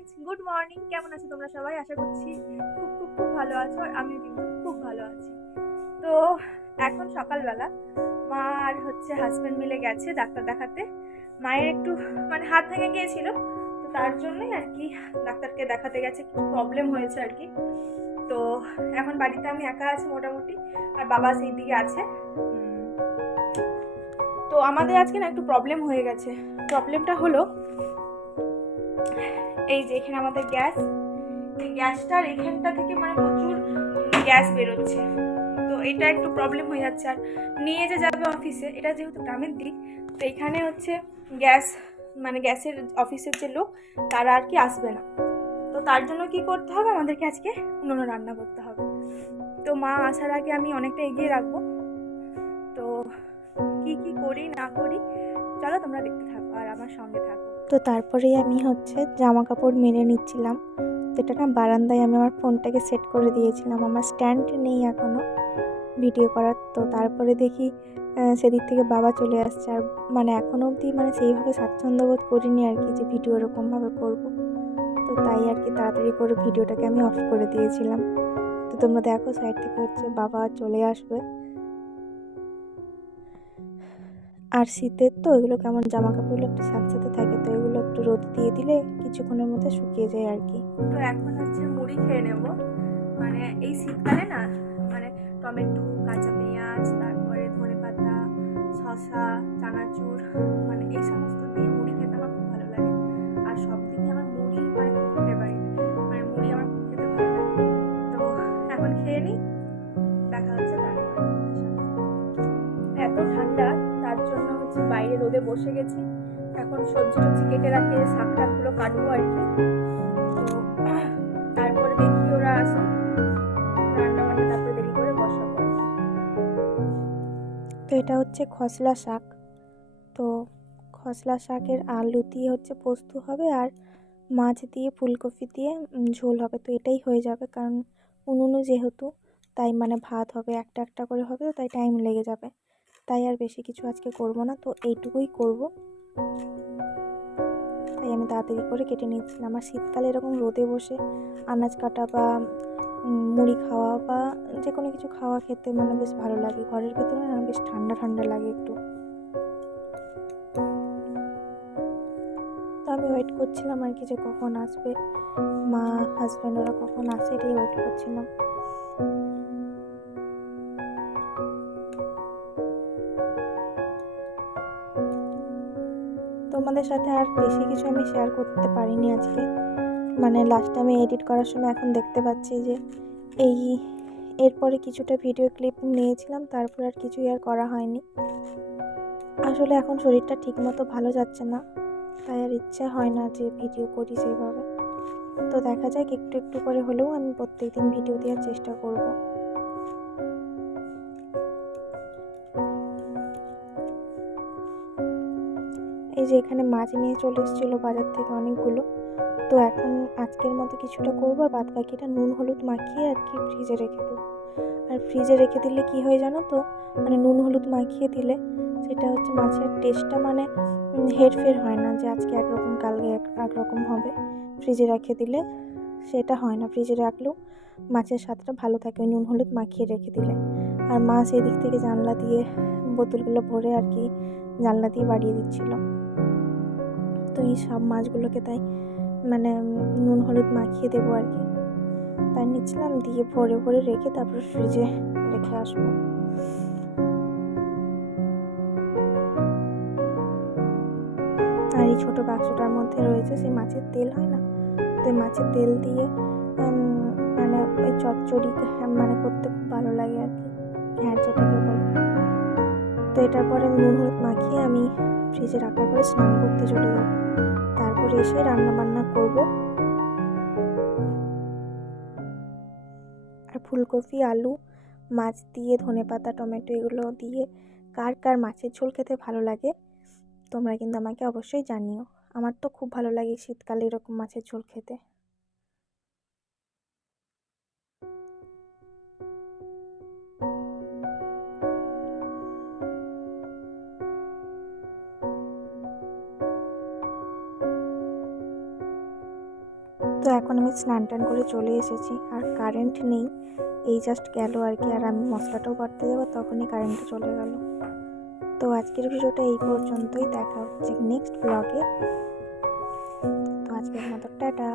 Friends good morning কেমন আছো তোমরা সবাই? আশা করছি খুব খুব খুব ভালো আছো আর আমিও কিন্তু খুব ভালো আছি। তো এখন সকালবেলা মা আর হচ্ছে হাজব্যান্ড মিলে গেছে ডাক্তার দেখাতে। মায়ের একটু মানে হাত ভেঙে গিয়েছিল, তো তার জন্যই আর কি ডাক্তারকে দেখাতে গেছে একটু প্রবলেম হয়েছে আর কি। তো এখন বাড়িতে আমি একা আছি মোটামুটি, আর বাবা সেই দিকে আছে। তো আমাদের আজকে না একটু প্রবলেম হয়ে গেছে। প্রবলেমটা হলো এই যে এখানে আমাদের গ্যাস। এই গ্যাসটার এখানটা থেকে মানে প্রচুর গ্যাস বেরোচ্ছে। তো এটা একটু প্রবলেম হয়ে যাচ্ছে। আর নিয়ে যে যাবে অফিসে এটা যেহেতু গ্রামের দিক, তো এখানে হচ্ছে গ্যাস মানে গ্যাসের অফিসের যে লোক, তারা আর কি আসবে না। তো তার জন্য কি করতে হবে? আমাদেরকে আজকে উনুনে রান্না করতে হবে। তো মা আসার আগে আমি অনেকটা এগিয়ে রাখব। তো কি কি করি, না করি, চলো তোমরা দেখতে থাকো আর আমার সঙ্গে থাকো। তো তারপরেই আমি হচ্ছে জামা কাপড় মেরে নিচ্ছিলাম। এটা না বারান্দায় আমি আমার ফোনটাকে সেট করে দিয়েছিলাম। আমার স্ট্যান্ড নেই এখনও ভিডিও করার। তো তারপরে দেখি সেদিক থেকে বাবা চলে আসছে। আর মানে এখনও অবধি মানে সেইভাবে স্বাচ্ছন্দ্য বোধ করিনি আর কি যে ভিডিও এরকমভাবে করব। তো তাই আর কি তাড়াতাড়ি করে ভিডিওটাকে আমি অফ করে দিয়েছিলাম। তো তোমরা দেখো সাইড থেকে হচ্ছে বাবা চলে আসবে। আর শীতের তো এগুলো কেমন জামা কাপড়গুলো একটু স্যাঁতস্যাঁতে থাকে, তো একটু রোদ দিয়ে দিলে কিছুক্ষণের মধ্যে শুকিয়ে যায় আর কি। তো এখন হচ্ছে মুড়ি খেয়ে নেব। মানে এই শীতকালে না মানে টমেটো, কাঁচা পেঁয়াজ, তারপরে ধনে পাতা শসা, চানাচুর মানে এই সমস্ত দিয়ে মুড়ি খেতে আমার খুব ভালো লাগে। আর সব দিকে আমার মুড়ি মানে খুব ফেভারিট মানে মুড়ি আমার খুব খেতে ভালো লাগে। তো এখন খেয়ে নিই, দেখা হচ্ছে তারপরে এত ঠান্ডা, তার জন্য হচ্ছে বাইরে রোদে বসে গেছি। এখন সবজি টবজি কেটে রাখে শাক টাকগুলো কাটবো আর কি। তো তারপরে দেখি ওরা তো এটা হচ্ছে খসলা শাক। তো খসলা শাকের আলু দিয়ে হচ্ছে পোস্ত হবে আর মাছ দিয়ে ফুলকপি দিয়ে ঝোল হবে। তো এটাই হয়ে যাবে, কারণ উনুনও যেহেতু, তাই মানে ভাত হবে, একটা একটা করে হবে তাই টাইম লেগে যাবে। তাই আর বেশি কিছু আজকে করব না, তো এইটুকুই করব। তাই আমি তাড়াতাড়ি করে কেটে নিচ্ছিলাম আর শীতকালে এরকম রোদে বসে আনাজ কাটা বা মুড়ি খাওয়া বা যে কোনো কিছু খাওয়া খেতে মানে বেশ ভালো লাগে। ঘরের ভেতরে না বেশ ঠান্ডা ঠান্ডা লাগে একটু। তো আমি ওয়েট করছিলাম আর কি যে কখন আসবে। মা হাজব্যান্ড ওরা কখন আসে এটাই ওয়েট করছিলাম। তোমাদের সাথে আর বেশি কিছু আমি শেয়ার করতে পারিনি আজকে। মানে লাস্ট আমি এডিট করার সময় এখন দেখতে পাচ্ছি যে এই এরপরে কিছুটা ভিডিও ক্লিপ নিয়েছিলাম, তারপর আর কিছুই আর করা হয়নি। আসলে এখন শরীরটা ঠিকমতো ভালো যাচ্ছে না, তাই আর ইচ্ছে হয় না যে ভিডিও করি সেইভাবে। তো দেখা যাক, একটু একটু করে হলেও আমি প্রত্যেকদিন ভিডিও দেওয়ার চেষ্টা করব। যে এখানে মাছ নিয়ে চলে এসেছিল বাজার থেকে অনেকগুলো। তো এখন আজকের মতো কিছুটা করব, আর বাদ বাকিটা নুন, হলুদ মাখিয়ে আর কি ফ্রিজে রেখে দেবো। আর ফ্রিজে রেখে দিলে কি হয় জানো তো? মানে নুন, হলুদ মাখিয়ে দিলে সেটা হচ্ছে মাছের টেস্টটা মানে হেরফের হয় না যে আজকে একরকম, কালকে এক, একরকম হবে। ফ্রিজে রেখে দিলে সেটা হয় না। ফ্রিজে রাখলেও মাছের স্বাদটা ভালো থাকে, ওই নুন, হলুদ মাখিয়ে রেখে দিলে। আর মাছ এদিক থেকে জানলা দিয়ে বোতলগুলো ভরে আর কি জানলা দিয়ে বাড়িয়ে দিচ্ছিল। তো এই সব মাছগুলোকে তাই মানে নুন হলুদ মাখিয়ে দেবো আর কি। তাই নিচ্ছিলাম দিয়ে ভরে ভরে রেখে তারপর ফ্রিজে রেখে আসব। আর এই ছোটো বাক্সটার মধ্যে রয়েছে সেই মাছের তেল হয় না? তো মাছের তেল দিয়ে মানে ওই চচ্চড়ি হ্যাঁ, মানে করতে খুব ভালো লাগে আর কি হ্যাঁ যেটাকে বলে। তো এটার পরে নুন হলুদ মাখিয়ে আমি ফ্রিজে রাখার পরে স্নান করতে চলে যাব। তারপরে এসে রান্না বান্না করব। আর ফুলকপি, আলু, মাছ দিয়ে, ধনে পাতা, টমেটো এগুলো দিয়ে কার কার মাছের ঝোল খেতে ভালো লাগে, তোমরা কিন্তু আমাকে অবশ্যই জানিও। আমার তো খুব ভালো লাগে শীতকালে এরকম মাছের ঝোল খেতে। এখন আমি স্নান টান করে চলে এসেছি আর কারেন্ট নেই। এই জাস্ট গেল আর কি, আর আমি মশলাটাও বাড়তে যাব, তখনই কারেন্টটা চলে গেল। তো আজকের ভিডিওটা এই পর্যন্তই, দেখা হচ্ছে নেক্সট ব্লগে তো আজকের মতো টাটা।